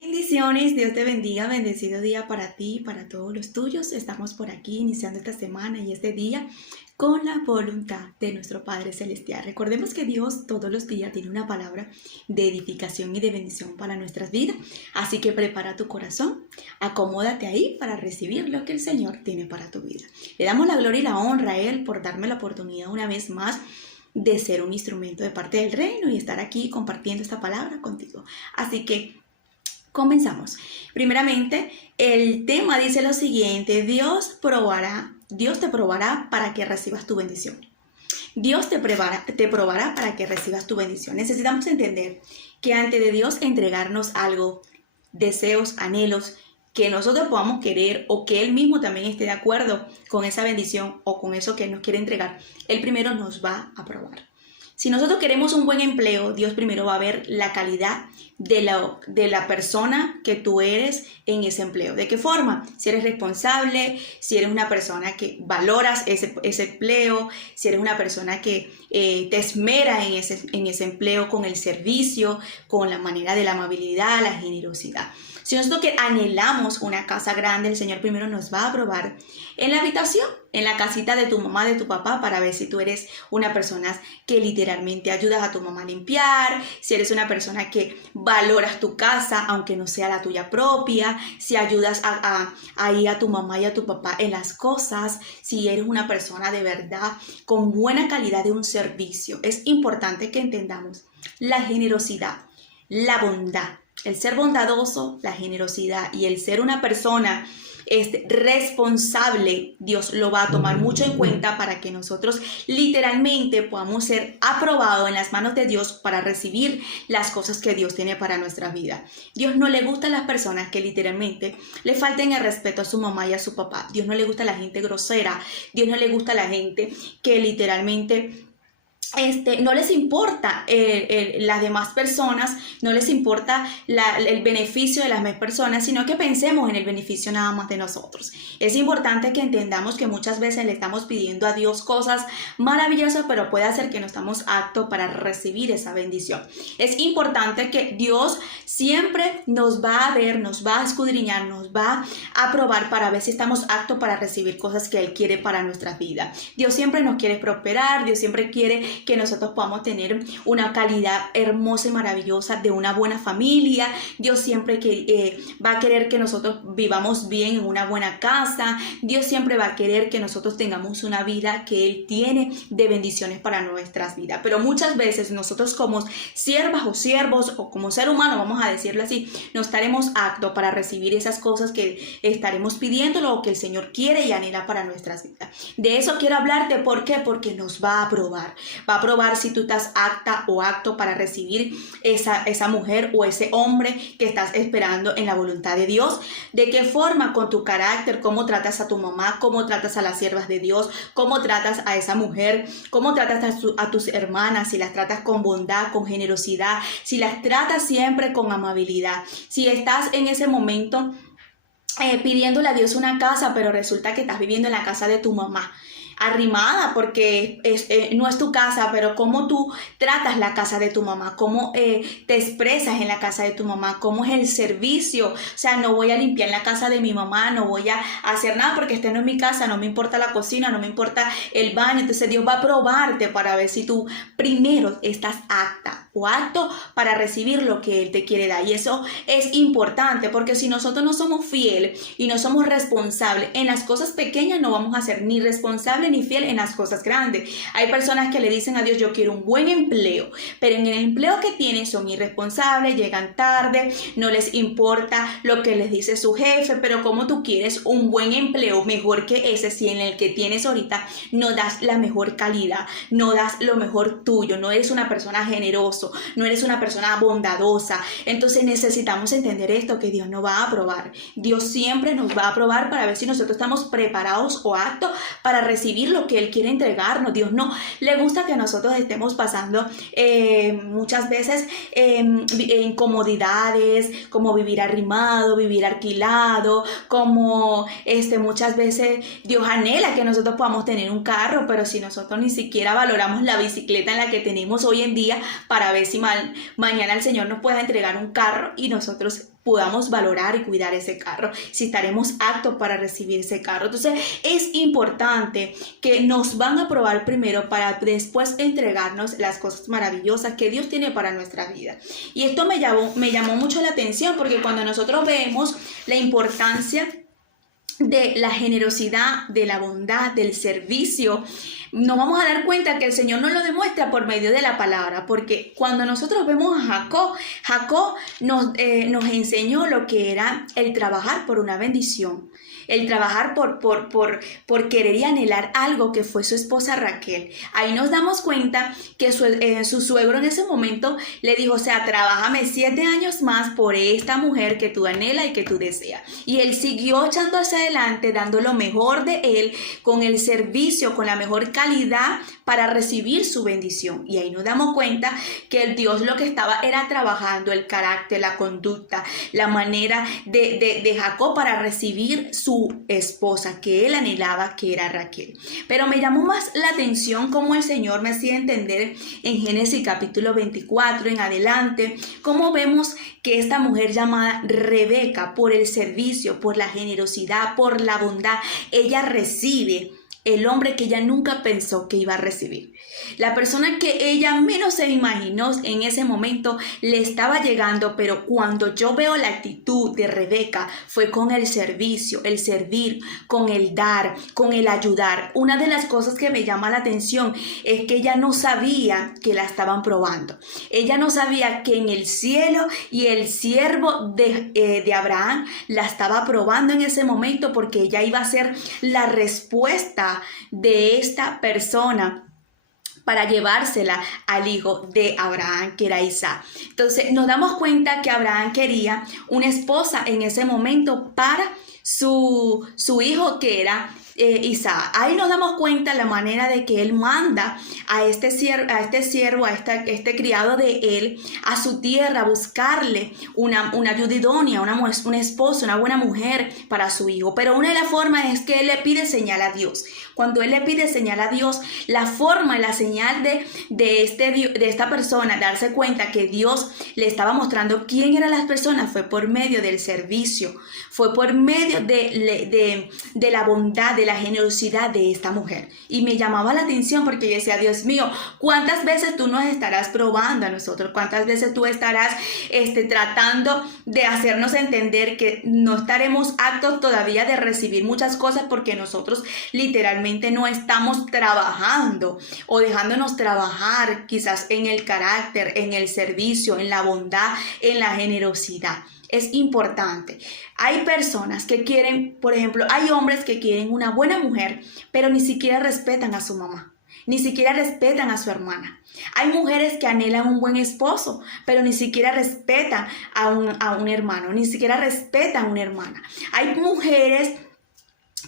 Bendiciones, Dios te bendiga, bendecido día para ti y para todos los tuyos. Estamos por aquí iniciando esta semana y este día con la voluntad de nuestro Padre Celestial. Recordemos que Dios todos los días tiene una palabra de edificación y de bendición para nuestras vidas. Así que prepara tu corazón, acomódate ahí para recibir lo que el Señor tiene para tu vida. Le damos la gloria y la honra a Él por darme la oportunidad una vez más de ser un instrumento de parte del reino y estar aquí compartiendo esta palabra contigo. Así que comenzamos. Primeramente, el tema dice lo siguiente: Dios te probará para que recibas tu bendición. Dios te probará para que recibas tu bendición. Necesitamos entender que ante de Dios entregarnos algo, deseos, anhelos, que nosotros podamos querer o que Él mismo también esté de acuerdo con esa bendición o con eso que Él nos quiere entregar, Él primero nos va a probar. Si nosotros queremos un buen empleo, Dios primero va a ver la calidad de la persona que tú eres en ese empleo. ¿De qué forma? Si eres responsable, si eres una persona que valoras ese empleo, si eres una persona que te esmera en ese empleo con el servicio, con la manera de la amabilidad, la generosidad. Si nosotros que anhelamos una casa grande, el Señor primero nos va a probar en la habitación, en la casita de tu mamá, de tu papá, para ver si tú eres una persona que literalmente ayudas a tu mamá a limpiar, si eres una persona que valoras tu casa, aunque no sea la tuya propia, si ayudas a tu mamá y a tu papá en las cosas, si eres una persona de verdad con buena calidad de un servicio. Es importante que entendamos la generosidad, la bondad. El ser bondadoso, la generosidad y el ser una persona responsable, Dios lo va a tomar mucho en cuenta para que nosotros literalmente podamos ser aprobados en las manos de Dios para recibir las cosas que Dios tiene para nuestra vida. Dios no le gusta a las personas que literalmente le falten el respeto a su mamá y a su papá. Dios no le gusta a la gente grosera. Dios no le gusta a la gente que literalmente no les importa las demás personas, no les importa el beneficio de las demás personas, sino que pensemos en el beneficio nada más de nosotros. Es importante que entendamos que muchas veces le estamos pidiendo a Dios cosas maravillosas, pero puede ser que no estamos aptos para recibir esa bendición. Es importante que Dios siempre nos va a ver, nos va a escudriñar, nos va a probar para ver si estamos aptos para recibir cosas que Él quiere para nuestra vida. Dios siempre nos quiere prosperar, Dios siempre quiere que nosotros podamos tener una calidad hermosa y maravillosa de una buena familia. Dios siempre va a querer que nosotros vivamos bien en una buena casa. Dios siempre va a querer que nosotros tengamos una vida que Él tiene de bendiciones para nuestras vidas. Pero muchas veces nosotros como siervas o siervos o como ser humano, vamos a decirlo así, no estaremos aptos para recibir esas cosas que estaremos pidiendo, lo que el Señor quiere y anhela para nuestras vidas. De eso quiero hablarte. ¿Por qué? Porque nos va a probar. Va a probar si tú estás apta o apto para recibir esa mujer o ese hombre que estás esperando en la voluntad de Dios. De qué forma, con tu carácter, cómo tratas a tu mamá, cómo tratas a las siervas de Dios, cómo tratas a esa mujer, cómo tratas a tus hermanas, si las tratas con bondad, con generosidad, si las tratas siempre con amabilidad. Si estás en ese momento pidiéndole a Dios una casa, pero resulta que estás viviendo en la casa de tu mamá, arrimada, porque no es tu casa, pero cómo tú tratas la casa de tu mamá, cómo te expresas en la casa de tu mamá, cómo es el servicio. O sea, no voy a limpiar la casa de mi mamá, no voy a hacer nada porque esté no en mi casa, no me importa la cocina, no me importa el baño. Entonces Dios va a probarte para ver si tú primero estás apta o apto para recibir lo que Él te quiere dar. Y eso es importante, porque si nosotros no somos fieles y no somos responsables en las cosas pequeñas, no vamos a ser ni responsables ni fiel en las cosas grandes. Hay personas que le dicen a Dios: yo quiero un buen empleo, pero en el empleo que tienen son irresponsables, llegan tarde, no les importa lo que les dice su jefe. Pero como tú quieres un buen empleo mejor que ese, si en el que tienes ahorita no das la mejor calidad, no das lo mejor tuyo, no eres una persona generoso, no eres una persona bondadosa. Entonces necesitamos entender esto, que Dios nos va a probar. Dios siempre nos va a probar para ver si nosotros estamos preparados o aptos para recibir lo que Él quiere entregarnos. Dios no le gusta que nosotros estemos pasando muchas veces incomodidades, como vivir arrimado, vivir alquilado, como muchas veces Dios anhela que nosotros podamos tener un carro, pero si nosotros ni siquiera valoramos la bicicleta en la que tenemos hoy en día, para ver si mañana el Señor nos pueda entregar un carro y nosotros podamos valorar y cuidar ese carro, si estaremos aptos para recibir ese carro. Entonces es importante que nos van a probar primero para después entregarnos las cosas maravillosas que Dios tiene para nuestra vida. Y esto me llamó mucho la atención, porque cuando nosotros vemos la importancia de la generosidad, de la bondad, del servicio, nos vamos a dar cuenta que el Señor nos lo demuestra por medio de la palabra, porque cuando nosotros vemos a Jacob nos enseñó lo que era el trabajar por una bendición, el trabajar por querer y anhelar algo que fue su esposa Raquel. Ahí nos damos cuenta que su suegro en ese momento le dijo, o sea, trabájame 7 años más por esta mujer que tú anhelas y que tú deseas. Y él siguió echando hacia adelante, dando lo mejor de él, con el servicio, con la mejor calidad para recibir su bendición. Y ahí nos damos cuenta que el Dios lo que estaba era trabajando el carácter, la conducta, la manera de Jacob para recibir su esposa que él anhelaba, que era Raquel. Pero me llamó más la atención cómo el Señor me hacía entender en Génesis capítulo 24 en adelante, cómo vemos que esta mujer llamada Rebeca, por el servicio, por la generosidad, por la bondad, ella recibe el hombre que ella nunca pensó que iba a recibir. La persona que ella menos se imaginó en ese momento le estaba llegando, pero cuando yo veo la actitud de Rebeca, fue con el servicio, el servir, con el dar, con el ayudar. Una de las cosas que me llama la atención es que ella no sabía que la estaban probando. Ella no sabía que en el cielo y el siervo de Abraham la estaba probando en ese momento, porque ella iba a ser la respuesta de esta persona para llevársela al hijo de Abraham, que era Isaac. Entonces nos damos cuenta que Abraham quería una esposa en ese momento para su hijo, que era Isaac. Ahí nos damos cuenta la manera de que él manda a este siervo, a este criado de él, a su tierra, a buscarle una ayuda idónea, una esposa, una buena mujer para su hijo. Pero una de las formas es que él le pide señal a Dios. Cuando él le pide señal a Dios, la forma y la señal de esta persona darse cuenta que Dios le estaba mostrando quién eran las personas fue por medio del servicio, fue por medio de la bondad, de la generosidad de esta mujer. Y me llamaba la atención, porque yo decía, Dios mío, ¿cuántas veces tú nos estarás probando a nosotros? ¿Cuántas veces tú estarás tratando de hacernos entender que no estaremos aptos todavía de recibir muchas cosas, porque nosotros literalmente no estamos trabajando o dejándonos trabajar quizás en el carácter, en el servicio, en la bondad, en la generosidad? Es importante. Hay personas que quieren, por ejemplo, hay hombres que quieren una buena mujer, pero ni siquiera respetan a su mamá, ni siquiera respetan a su hermana. Hay mujeres que anhelan un buen esposo, pero ni siquiera respetan a un hermano, ni siquiera respetan a una hermana. Hay mujeres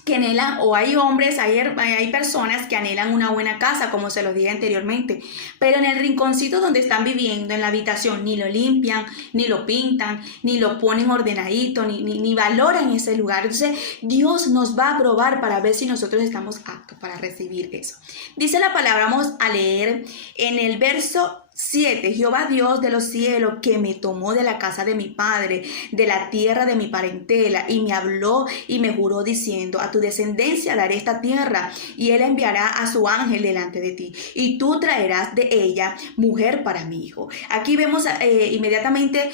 que anhelan, o hay hombres, hay personas que anhelan una buena casa, como se los dije anteriormente, pero en el rinconcito donde están viviendo, en la habitación, ni lo limpian, ni lo pintan, ni lo ponen ordenadito, ni valoran ese lugar. Entonces Dios nos va a probar para ver si nosotros estamos aptos para recibir eso. Dice la palabra, vamos a leer en el verso 7. Jehová Dios de los cielos, que me tomó de la casa de mi padre, de la tierra de mi parentela, y me habló y me juró diciendo, a tu descendencia daré esta tierra, y él enviará a su ángel delante de ti, y tú traerás de ella mujer para mi hijo. Aquí vemos inmediatamente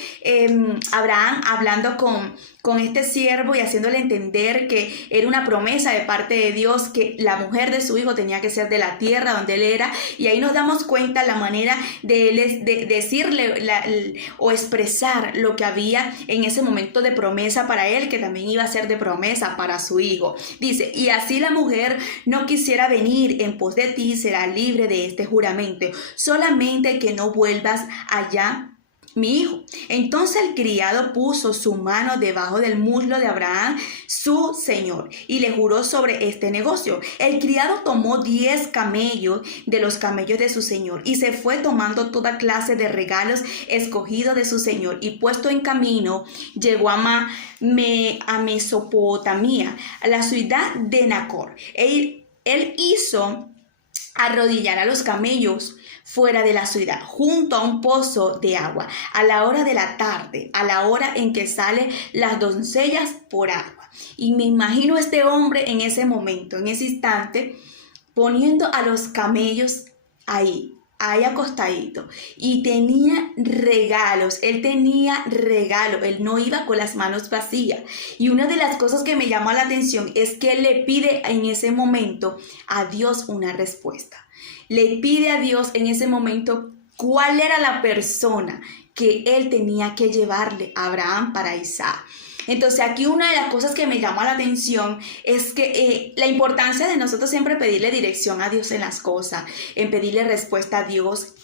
Abraham hablando con este siervo y haciéndole entender que era una promesa de parte de Dios, que la mujer de su hijo tenía que ser de la tierra donde él era. Y ahí nos damos cuenta la manera de decirle o expresar lo que había en ese momento de promesa para él, que también iba a ser de promesa para su hijo. Dice, y así la mujer no quisiera venir en pos de ti, será libre de este juramento, solamente que no vuelvas allá, mi hijo. Entonces el criado puso su mano debajo del muslo de Abraham, su señor, y le juró sobre este negocio. El criado tomó 10 camellos de los camellos de su señor y se fue tomando toda clase de regalos escogidos de su señor, y puesto en camino llegó a Mesopotamia, a la ciudad de Nacor. Él hizo arrodillar a los camellos fuera de la ciudad, junto a un pozo de agua, a la hora de la tarde, a la hora en que salen las doncellas por agua. Y me imagino a este hombre en ese momento, en ese instante, poniendo a los camellos ahí acostadito, y tenía regalos, él no iba con las manos vacías. Y una de las cosas que me llama la atención es que él le pide en ese momento a Dios una respuesta. Le pide a Dios en ese momento cuál era la persona que él tenía que llevarle a Abraham para Isaac. Entonces aquí una de las cosas que me llama la atención es que la importancia de nosotros siempre pedirle dirección a Dios en las cosas, en pedirle respuesta a Dios,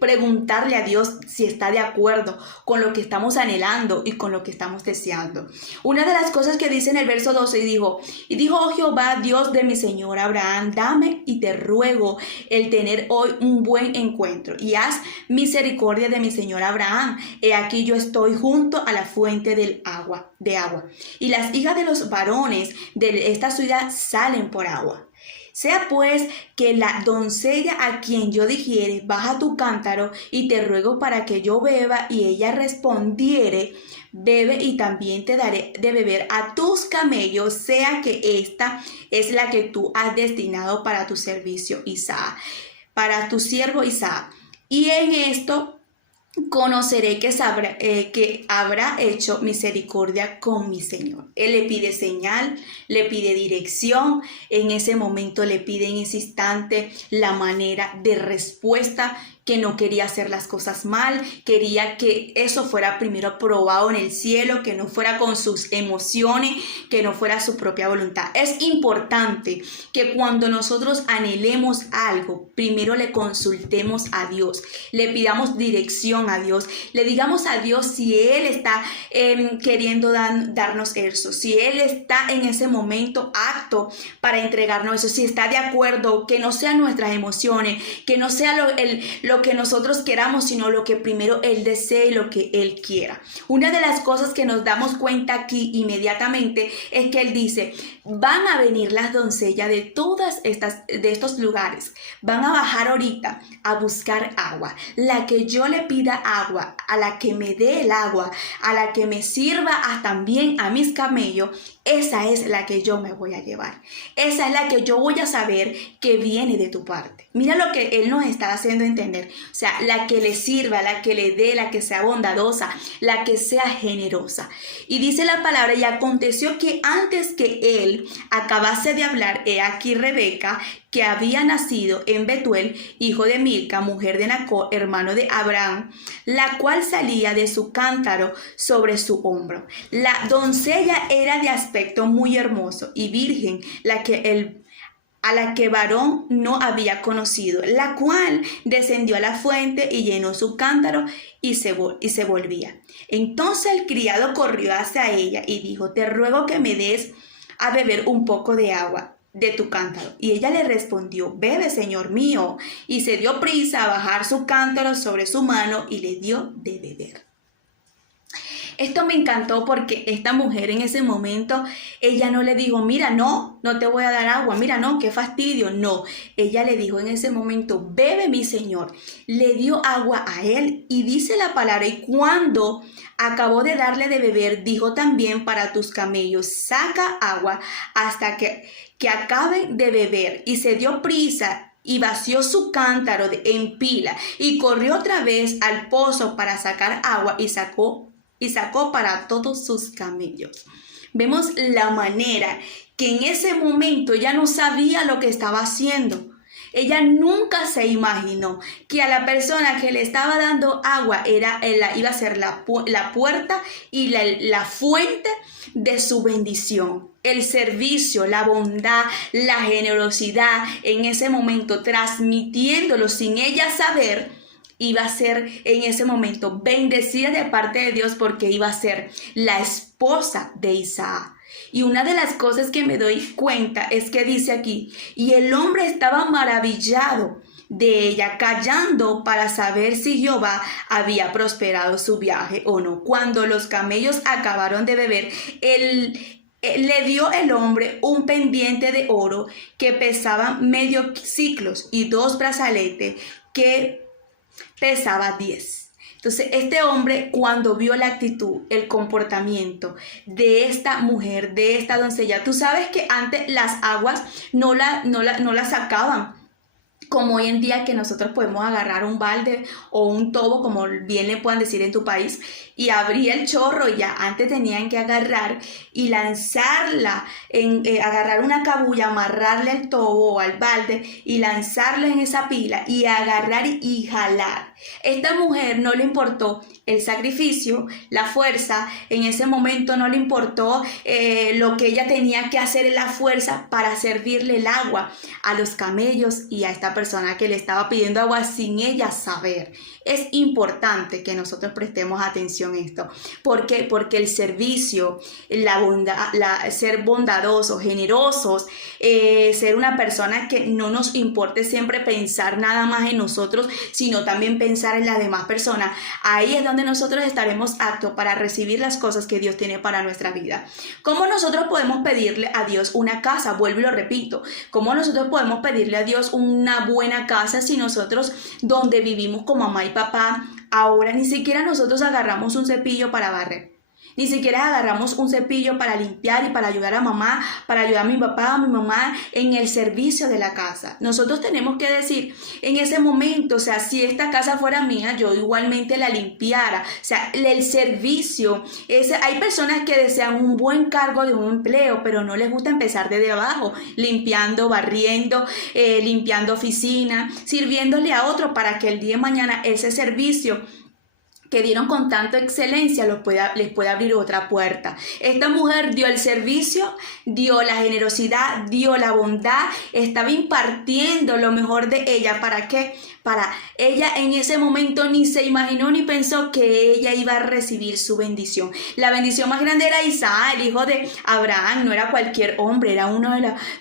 preguntarle a Dios si está de acuerdo con lo que estamos anhelando y con lo que estamos deseando. Una de las cosas que dice en el verso 12, y dijo oh Jehová, Dios de mi señor Abraham, dame y te ruego el tener hoy un buen encuentro y haz misericordia de mi señor Abraham. He aquí yo estoy junto a la fuente de agua, y las hijas de los varones de esta ciudad salen por agua. Sea pues que la doncella a quien yo dijere, baja tu cántaro y te ruego para que yo beba, y ella respondiere, bebe y también te daré de beber a tus camellos, sea que esta es la que tú has destinado para tu servicio Isaac, para tu siervo Isaac. Y en esto conoceré que habrá hecho misericordia con mi Señor. Él le pide señal, le pide dirección, en ese momento le pide en ese instante la manera de respuesta, que no quería hacer las cosas mal, quería que eso fuera primero probado en el cielo, que no fuera con sus emociones, que no fuera su propia voluntad. Es importante que cuando nosotros anhelemos algo, primero le consultemos a Dios, le pidamos dirección a Dios, le digamos a Dios si Él está queriendo darnos eso, si Él está en ese momento apto para entregarnos eso, si está de acuerdo, que no sean nuestras emociones, que no sea lo que nosotros queramos, sino lo que primero Él desee y lo que Él quiera. Una de las cosas que nos damos cuenta aquí inmediatamente es que Él dice, van a venir las doncellas de de estos lugares, van a bajar ahorita a buscar agua. La que yo le pida agua, a la que me dé el agua, a la que me sirva también a mis camellos, esa es la que yo me voy a llevar. Esa es la que yo voy a saber que viene de tu parte. Mira lo que Él nos está haciendo entender. O sea, la que le sirva, la que le dé, la que sea bondadosa, la que sea generosa. Y dice la palabra, y aconteció que antes que Él acabase de hablar, he aquí Rebeca, que había nacido en Betuel, hijo de Milca, mujer de Nacor, hermano de Abraham, la cual salía de su cántaro sobre su hombro. La doncella era de aspecto muy hermoso y virgen, a la que varón no había conocido, la cual descendió a la fuente y llenó su cántaro y se volvía. Entonces el criado corrió hacia ella y dijo, te ruego que me des a beber un poco de agua de tu cántaro. Y ella le respondió, bebe, señor mío. Y se dio prisa a bajar su cántaro sobre su mano y le dio de beber. Esto me encantó porque esta mujer en ese momento, ella no le dijo, mira, no te voy a dar agua, mira, no, qué fastidio, no. Ella le dijo en ese momento, bebe mi señor. Le dio agua a él y dice la palabra, y cuando acabó de darle de beber, dijo también para tus camellos, saca agua hasta que acaben de beber. Y se dio prisa y vació su cántaro en pila y corrió otra vez al pozo para sacar agua y sacó para todos sus camellos. Vemos la manera que en ese momento ella no sabía lo que estaba haciendo. Ella nunca se imaginó que a la persona que le estaba dando agua iba a ser la puerta y la fuente de su bendición. El servicio, la bondad, la generosidad, en ese momento transmitiéndolo sin ella saber, iba a ser en ese momento bendecida de parte de Dios, porque iba a ser la esposa de Isaac. Y una de las cosas que me doy cuenta es que dice aquí, y el hombre estaba maravillado de ella, callando para saber si Jehová había prosperado su viaje o no. Cuando los camellos acabaron de beber, le dio el hombre un pendiente de oro que pesaba medio ciclos y 2 brazaletes que pesaba 10. Entonces, este hombre, cuando vio la actitud, el comportamiento de esta mujer, de esta doncella, tú sabes que antes las aguas no la sacaban, como hoy en día que nosotros podemos agarrar un balde o un tobo, como bien le puedan decir en tu país, y abrir el chorro. Ya antes tenían que agarrar y lanzarla, agarrar una cabulla, amarrarle al tobo o al balde y lanzarlo en esa pila y agarrar y jalar. Esta mujer no le importó el sacrificio, la fuerza, en ese momento no le importó lo que ella tenía que hacer en la fuerza para servirle el agua a los camellos y a esta persona que le estaba pidiendo agua sin ella saber. Es importante que nosotros prestemos atención a esto. ¿Por qué? Porque el servicio, la bondad, ser bondadosos, generosos, ser una persona que no nos importe siempre pensar nada más en nosotros, sino también pensar en las demás personas. Ahí es donde nosotros estaremos aptos para recibir las cosas que Dios tiene para nuestra vida. ¿Cómo nosotros podemos pedirle a Dios una casa? Vuelvo y lo repito. ¿Cómo nosotros podemos pedirle a Dios una buena casa si nosotros donde vivimos como mamá y papá, ahora ni siquiera nosotros agarramos un cepillo para barrer? Ni siquiera agarramos un cepillo para limpiar y para ayudar a mamá, para ayudar a mi papá, a mi mamá en el servicio de la casa. Nosotros tenemos que decir en ese momento, o sea, si esta casa fuera mía, yo igualmente la limpiara. O sea, el servicio, hay personas que desean un buen cargo de un empleo, pero no les gusta empezar desde abajo, limpiando, barriendo, limpiando oficina, sirviéndole a otro para que el día de mañana ese servicio que dieron con tanta excelencia les puede abrir otra puerta. Esta mujer dio el servicio, dio la generosidad, dio la bondad, estaba impartiendo lo mejor de ella. ¿Para qué? Para ella en ese momento ni se imaginó ni pensó que ella iba a recibir su bendición. La bendición más grande era Isaac, el hijo de Abraham. No era cualquier hombre, era uno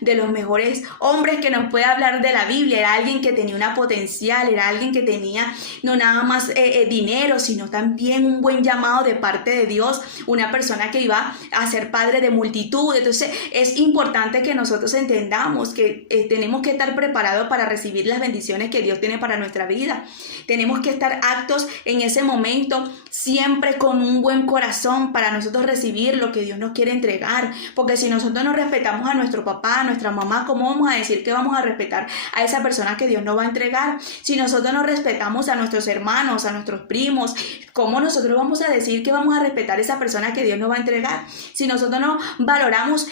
de los mejores hombres que nos puede hablar de la Biblia. Era alguien que tenía una potencial, era alguien que tenía no nada más dinero, sino también un buen llamado de parte de Dios, una persona que iba a ser padre de multitud. Entonces es importante que nosotros entendamos que tenemos que estar preparados para recibir las bendiciones que Dios tiene para nuestra vida. Tenemos que estar aptos en ese momento, siempre con un buen corazón para nosotros recibir lo que Dios nos quiere entregar, porque si nosotros no respetamos a nuestro papá, a nuestra mamá, ¿cómo vamos a decir que vamos a respetar a esa persona que Dios nos va a entregar? Si nosotros no respetamos a nuestros hermanos, a nuestros primos, ¿cómo nosotros vamos a decir que vamos a respetar a esa persona que Dios nos va a entregar? Si nosotros no valoramos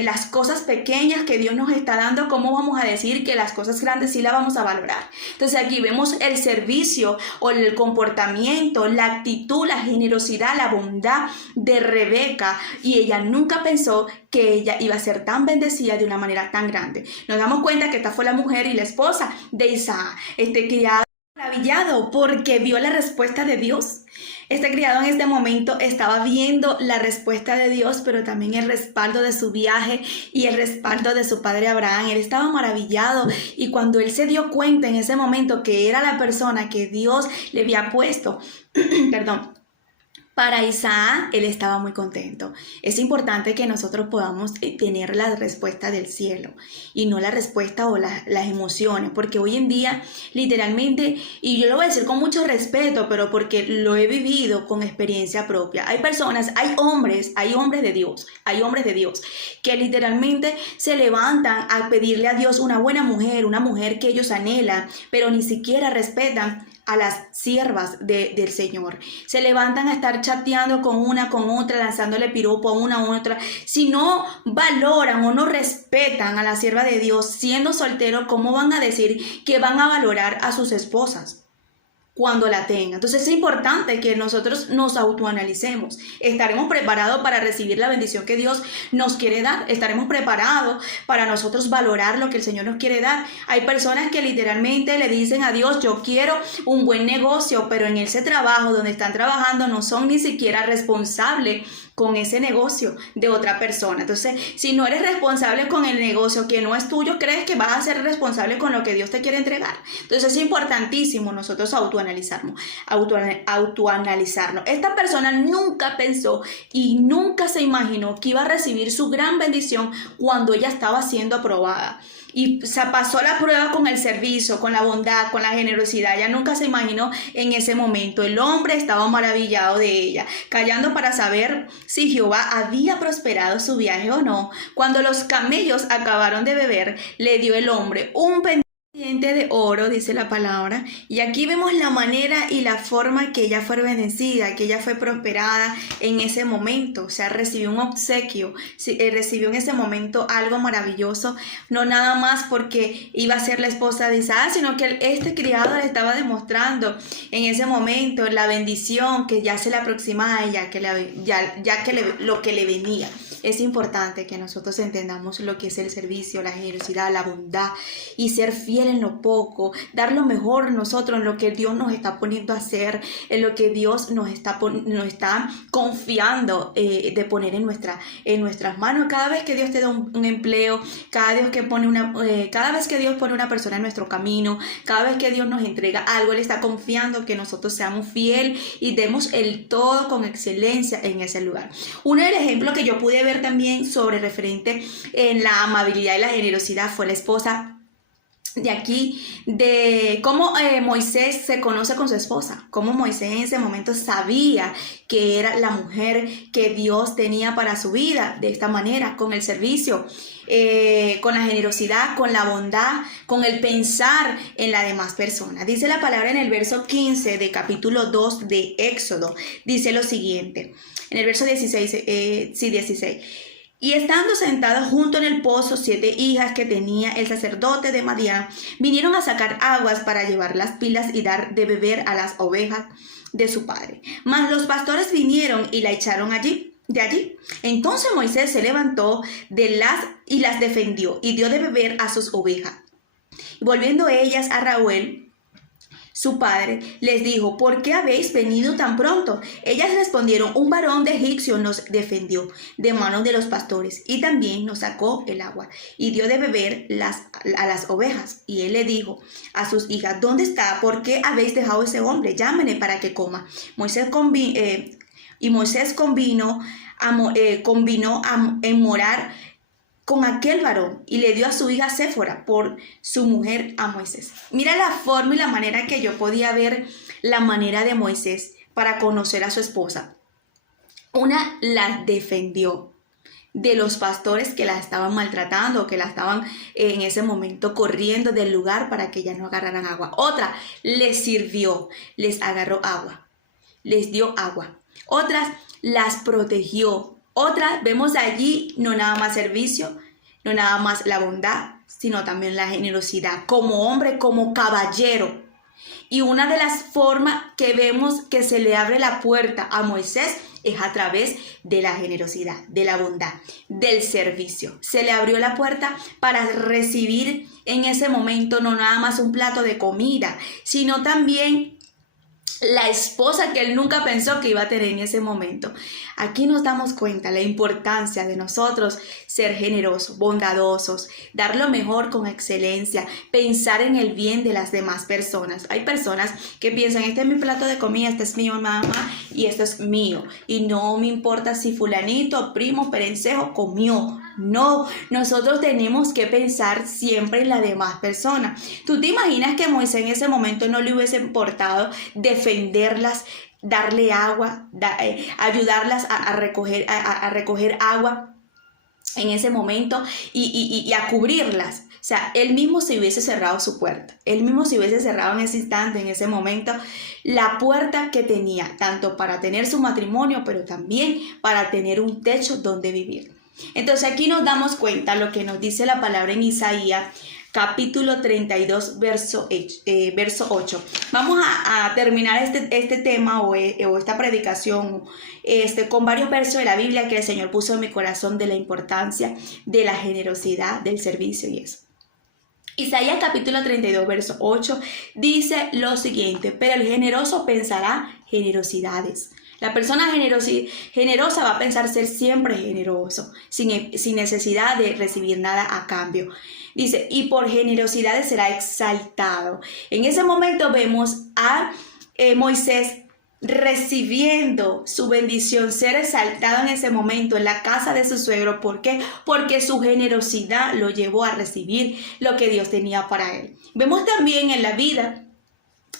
las cosas pequeñas que Dios nos está dando, ¿cómo vamos a decir que las cosas grandes sí las vamos a valorar? Entonces aquí vemos el servicio o el comportamiento, la actitud, la generosidad, la bondad de Rebeca, y ella nunca pensó que ella iba a ser tan bendecida de una manera tan grande. Nos damos cuenta que esta fue la mujer y la esposa de Isaac. Este criado maravillado porque vio la respuesta de Dios. Este criado en este momento estaba viendo la respuesta de Dios, pero también el respaldo de su viaje y el respaldo de su padre Abraham. Él estaba maravillado, y cuando él se dio cuenta en ese momento que era la persona que Dios le había puesto, perdón, para Isaac, él estaba muy contento. Es importante que nosotros podamos tener la respuesta del cielo y no la respuesta o las emociones, porque hoy en día, literalmente, y yo lo voy a decir con mucho respeto, pero porque lo he vivido con experiencia propia, hay personas, hay hombres de Dios que literalmente se levantan a pedirle a Dios una buena mujer, una mujer que ellos anhelan, pero ni siquiera respetan a las siervas del Señor. Se levantan a estar chateando con una, con otra, lanzándole piropo a una u otra. Si no valoran o no respetan a la sierva de Dios siendo soltero, ¿cómo van a decir que van a valorar a sus esposas cuando la tengan? Entonces es importante que nosotros nos autoanalicemos. ¿Estaremos preparados para recibir la bendición que Dios nos quiere dar? ¿Estaremos preparados para nosotros valorar lo que el Señor nos quiere dar? Hay personas que literalmente le dicen a Dios: yo quiero un buen negocio, pero en ese trabajo donde están trabajando no son ni siquiera responsables con ese negocio de otra persona. Entonces, si no eres responsable con el negocio que no es tuyo, crees que vas a ser responsable con lo que Dios te quiere entregar. Entonces, es importantísimo nosotros autoanalizarnos. Esta persona nunca pensó y nunca se imaginó que iba a recibir su gran bendición cuando ella estaba siendo aprobada. Y se pasó la prueba con el servicio, con la bondad, con la generosidad. Ella nunca se imaginó en ese momento. El hombre estaba maravillado de ella, callando para saber si Jehová había prosperado su viaje o no. Cuando los camellos acabaron de beber, le dio el hombre un pendiente de oro, dice la palabra, y aquí vemos la manera y la forma que ella fue bendecida, que ella fue prosperada en ese momento. O sea, recibió un obsequio, recibió en ese momento algo maravilloso, no nada más porque iba a ser la esposa de Isaac, sino que este criado le estaba demostrando en ese momento la bendición que ya se le aproximaba a ella, lo que le venía. Es importante que nosotros entendamos lo que es el servicio, la generosidad, la bondad y ser fiel en lo poco, dar lo mejor nosotros en lo que Dios nos está poniendo a hacer, en lo que Dios nos está confiando de poner en nuestras manos. Cada vez que Dios te da un empleo, cada vez que Dios pone una persona en nuestro camino, cada vez que Dios nos entrega algo, Él está confiando que nosotros seamos fieles y demos el todo con excelencia en ese lugar. Uno del ejemplo que yo pude ver también sobre referente en la amabilidad y la generosidad fue la esposa de aquí, de cómo Moisés se conoce con su esposa, cómo Moisés en ese momento sabía que era la mujer que Dios tenía para su vida, de esta manera, con el servicio, con la generosidad, con la bondad, con el pensar en las demás personas. Dice la palabra en el verso 15 de capítulo 2 de Éxodo, dice lo siguiente, en el verso 16. Y estando sentados junto en el pozo, 7 hijas que tenía el sacerdote de Madián vinieron a sacar aguas para llevar las pilas y dar de beber a las ovejas de su padre. Mas los pastores vinieron y la echaron de allí. Entonces Moisés se levantó y las defendió y dio de beber a sus ovejas. Y volviendo ellas a Reuel, su padre, les dijo: ¿por qué habéis venido tan pronto? Ellas respondieron: un varón de egipcio nos defendió de manos de los pastores y también nos sacó el agua y dio de beber a las ovejas. Y él le dijo a sus hijas: ¿dónde está? ¿Por qué habéis dejado a ese hombre? Llámenle para que coma. Moisés convino en morar con aquel varón y le dio a su hija Séfora por su mujer a Moisés. Mira la forma y la manera que yo podía ver la manera de Moisés para conocer a su esposa. Una, la defendió de los pastores que la estaban maltratando, que la estaban en ese momento corriendo del lugar para que ya no agarraran agua. Otra, les sirvió, les agarró agua, les dio agua. Otras, las protegió. Otra, vemos allí no nada más servicio, no nada más la bondad, sino también la generosidad como hombre, como caballero. Y una de las formas que vemos que se le abre la puerta a Moisés es a través de la generosidad, de la bondad, del servicio. Se le abrió la puerta para recibir en ese momento no nada más un plato de comida, sino también la esposa que él nunca pensó que iba a tener en ese momento. Aquí nos damos cuenta la importancia de nosotros ser generosos, bondadosos, dar lo mejor con excelencia, pensar en el bien de las demás personas. Hay personas que piensan: este es mi plato de comida, este es mío, mamá, y esto es mío. Y no me importa si fulanito, primo, perencejo comió. No, nosotros tenemos que pensar siempre en la demás persona. ¿Tú te imaginas que Moisés en ese momento no le hubiese importado defenderlas, darle agua, ayudarlas a recoger agua en ese momento y a cubrirlas? O sea, él mismo se hubiese cerrado su puerta. Él mismo se hubiese cerrado en ese instante, en ese momento, la puerta que tenía, tanto para tener su matrimonio, pero también para tener un techo donde vivir. Entonces aquí nos damos cuenta lo que nos dice la palabra en Isaías capítulo 32 verso 8. Vamos a terminar este tema o esta predicación con varios versos de la Biblia que el Señor puso en mi corazón, de la importancia de la generosidad, del servicio y eso. Isaías capítulo 32 verso 8 dice lo siguiente: pero el generoso pensará generosidades. La persona generosa va a pensar ser siempre generoso, sin necesidad de recibir nada a cambio. Dice, y por generosidad será exaltado. En ese momento vemos a Moisés recibiendo su bendición, ser exaltado en ese momento en la casa de su suegro. ¿Por qué? Porque su generosidad lo llevó a recibir lo que Dios tenía para él. Vemos también en la vida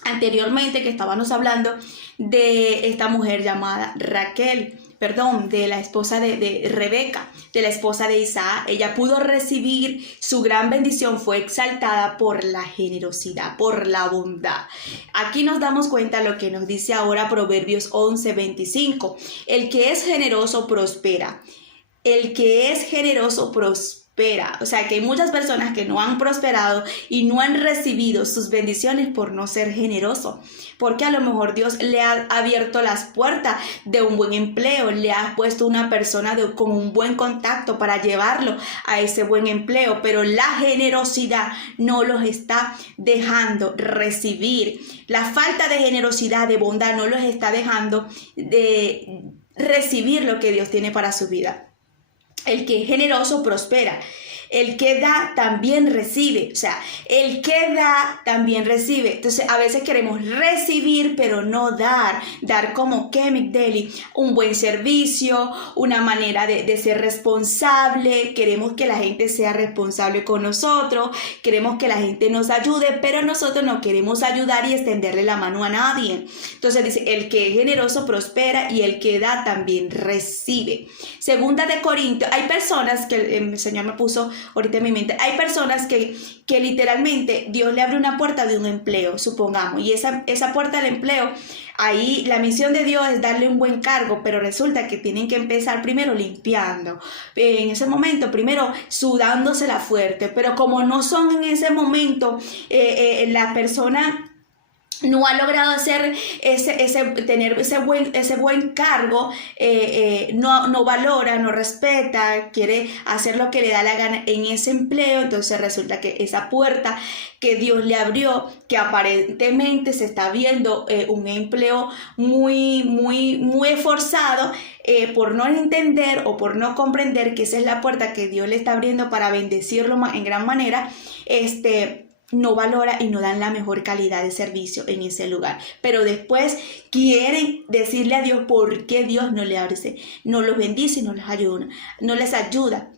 anteriormente que estábamos hablando de esta mujer llamada de la esposa de Rebeca, de la esposa de Isaac. Ella pudo recibir su gran bendición, fue exaltada por la generosidad, por la bondad. Aquí nos damos cuenta lo que nos dice ahora Proverbios 11:25. El que es generoso prospera. El que es generoso prospera. O sea que hay muchas personas que no han prosperado y no han recibido sus bendiciones por no ser generoso, porque a lo mejor Dios le ha abierto las puertas de un buen empleo, le ha puesto una persona con un buen contacto para llevarlo a ese buen empleo, pero la generosidad no los está dejando recibir. La falta de generosidad, de bondad, no los está dejando de recibir lo que Dios tiene para su vida. El que es generoso prospera. El que da también recibe. O sea, el que da también recibe. Entonces, a veces queremos recibir, pero no dar. Dar como Kemek Deli, un buen servicio, una manera de ser responsable. Queremos que la gente sea responsable con nosotros. Queremos que la gente nos ayude, pero nosotros no queremos ayudar y extenderle la mano a nadie. Entonces dice, el que es generoso prospera y el que da también recibe. Segunda de Corintios. Hay personas que el Señor me puso ahorita en mi mente, hay personas que literalmente Dios le abre una puerta de un empleo, supongamos, y esa puerta del empleo, ahí la misión de Dios es darle un buen cargo, pero resulta que tienen que empezar primero limpiando, en ese momento primero sudándosela fuerte, pero como no son en ese momento, la persona no ha logrado hacer tener ese buen cargo, no valora, no respeta, quiere hacer lo que le da la gana en ese empleo. Entonces resulta que esa puerta que Dios le abrió, que aparentemente se está viendo un empleo muy esforzado, por no entender o por no comprender que esa es la puerta que Dios le está abriendo para bendecirlo en gran manera, no valora y no dan la mejor calidad de servicio en ese lugar. Pero después quieren decirle a Dios por qué Dios no le abre, no los bendice y no les ayuda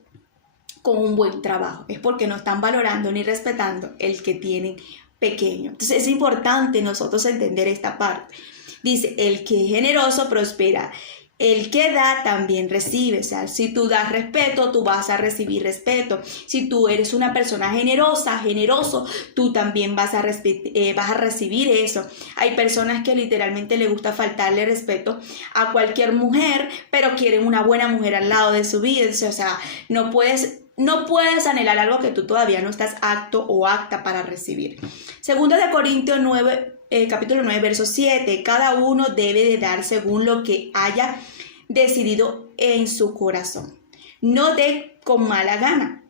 con un buen trabajo. Es porque no están valorando ni respetando el que tienen pequeño. Entonces es importante nosotros entender esta parte. Dice, el que es generoso prospera. El que da también recibe. O sea, si tú das respeto, tú vas a recibir respeto. Si tú eres una persona generoso, tú también vas a recibir eso. Hay personas que literalmente les gusta faltarle respeto a cualquier mujer, pero quieren una buena mujer al lado de su vida. O sea, no puedes anhelar algo que tú todavía no estás apto o apta para recibir. Segundo de Corintios 9, capítulo 9, verso 7. Cada uno debe de dar según lo que haya decidido en su corazón. No dé con mala gana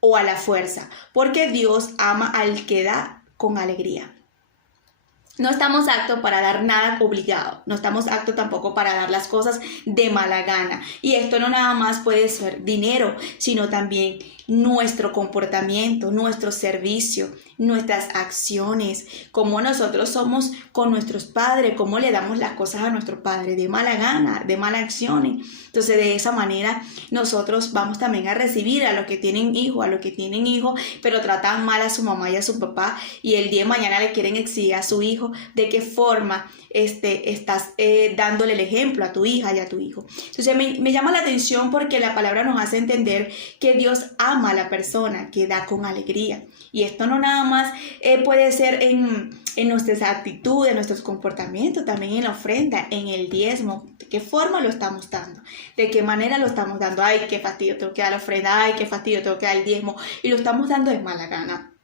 o a la fuerza, porque Dios ama al que da con alegría. No estamos aptos para dar nada obligado. No estamos aptos tampoco para dar las cosas de mala gana. Y esto no nada más puede ser dinero, sino también nuestro comportamiento, nuestro servicio, nuestras acciones, cómo nosotros somos con nuestros padres, cómo le damos las cosas a nuestros padres de mala gana, de malas acciones. Entonces de esa manera nosotros vamos también a recibir a los que tienen hijos, pero tratan mal a su mamá y a su papá, y el día de mañana le quieren exigir a su hijo de qué forma estás dándole el ejemplo a tu hija y a tu hijo. Entonces me llama la atención porque la palabra nos hace entender que Dios ama a la persona que da con alegría. Y esto no nada más puede ser en nuestras actitudes, en nuestros comportamientos, también en la ofrenda, en el diezmo. ¿De qué forma lo estamos dando? ¿De qué manera lo estamos dando? Ay, qué fastidio, tengo que dar la ofrenda. Ay, qué fastidio, tengo que dar el diezmo. Y lo estamos dando de mala gana.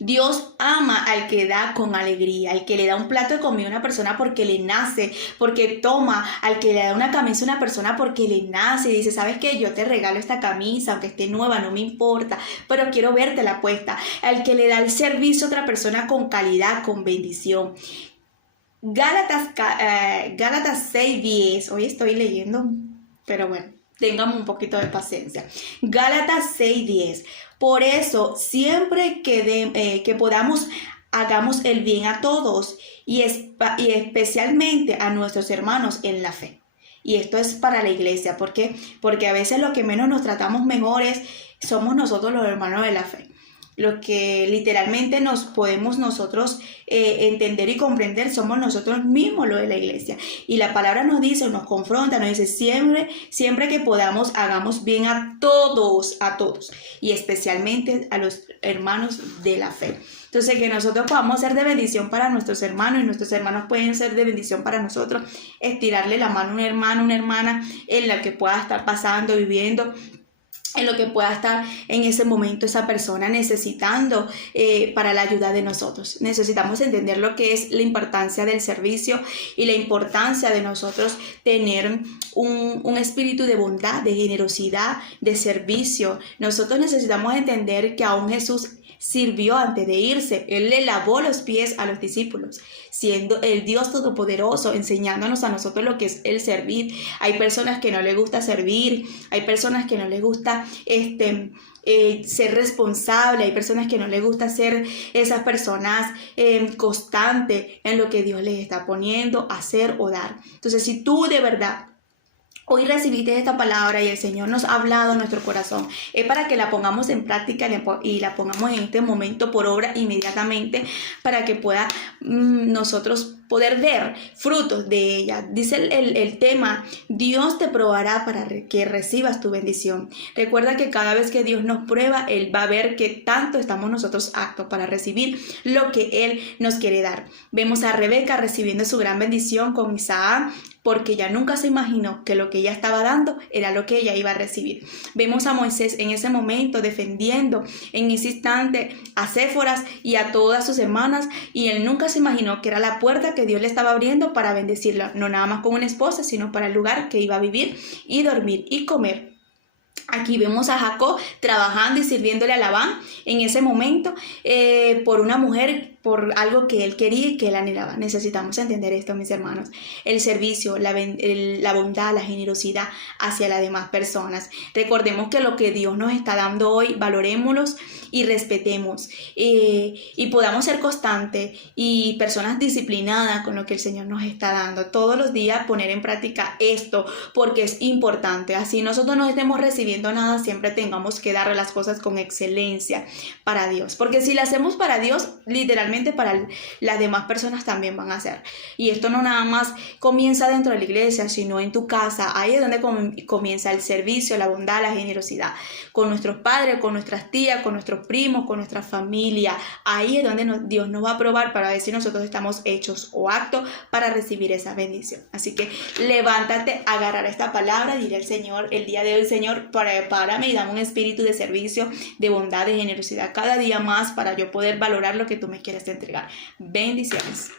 Dios ama al que da con alegría, al que le da un plato de comida a una persona porque le nace, porque toma, al que le da una camisa a una persona porque le nace y dice, ¿sabes qué? Yo te regalo esta camisa, aunque esté nueva, no me importa, pero quiero verte la puesta. Al que le da el servicio a otra persona con calidad, con bendición. Gálatas 6:10. Hoy estoy leyendo, pero bueno, tengamos un poquito de paciencia. Gálatas 6:10. Por eso, siempre que podamos, hagamos el bien a todos y especialmente a nuestros hermanos en la fe. Y esto es para la iglesia. ¿Por qué? Porque a veces lo que menos nos tratamos mejores somos nosotros los hermanos de la fe. Lo que literalmente nos podemos nosotros entender y comprender somos nosotros mismos los de la iglesia. Y la palabra nos dice, nos confronta, nos dice siempre que podamos hagamos bien a todos y especialmente a los hermanos de la fe. Entonces que nosotros podamos ser de bendición para nuestros hermanos y nuestros hermanos pueden ser de bendición para nosotros, estirarle la mano a un hermano, una hermana en la que pueda estar pasando, viviendo, en lo que pueda estar en ese momento esa persona necesitando para la ayuda de nosotros. Necesitamos entender lo que es la importancia del servicio y la importancia de nosotros tener un espíritu de bondad, de generosidad, de servicio. Nosotros necesitamos entender que aún Jesús sirvió antes de irse. Él le lavó los pies a los discípulos, siendo el Dios Todopoderoso, enseñándonos a nosotros lo que es el servir. Hay personas que no les gusta servir, hay personas que no les gusta ser responsable, hay personas que no les gusta ser esas personas constantes en lo que Dios les está poniendo a hacer o dar. Entonces, si tú de verdad hoy recibiste esta palabra y el Señor nos ha hablado en nuestro corazón, es para que la pongamos en práctica y la pongamos en este momento por obra inmediatamente para que pueda nosotros poder ver frutos de ella. Dice el tema, Dios te probará para que recibas tu bendición. Recuerda que cada vez que Dios nos prueba, Él va a ver que tanto estamos nosotros aptos para recibir lo que Él nos quiere dar. Vemos a Rebeca recibiendo su gran bendición con Isaac, porque ella nunca se imaginó que lo que ella estaba dando era lo que ella iba a recibir. Vemos a Moisés en ese momento defendiendo en ese instante a Séforas y a todas sus hermanas, y él nunca se imaginó que era la puerta que Dios le estaba abriendo para bendecirla, no nada más con una esposa, sino para el lugar que iba a vivir y dormir y comer. Aquí vemos a Jacob trabajando y sirviéndole a Labán en ese momento por una mujer, por algo que él quería y que él anhelaba. Necesitamos entender esto, mis hermanos. El servicio, la bondad, la generosidad hacia las demás personas. Recordemos que lo que Dios nos está dando hoy, valorémoslos y respetemos. Y podamos ser constantes y personas disciplinadas con lo que el Señor nos está dando. Todos los días poner en práctica esto porque es importante. Así nosotros no estemos recibiendo nada, siempre tengamos que dar las cosas con excelencia para Dios. Porque si lo hacemos para Dios, literalmente para las demás personas también van a hacer. Y esto no nada más comienza dentro de la iglesia, sino en tu casa. Ahí es donde comienza el servicio, la bondad, la generosidad. Con nuestros padres, con nuestras tías, con nuestros primos, con nuestra familia. Ahí es donde Dios nos va a probar para ver si nosotros estamos hechos o aptos para recibir esa bendición. Así que levántate, agarrar esta palabra, diré al Señor el día de hoy, Señor, prepárame y dame un espíritu de servicio, de bondad, de generosidad cada día más para yo poder valorar lo que tú me quieres entregar. Bendiciones.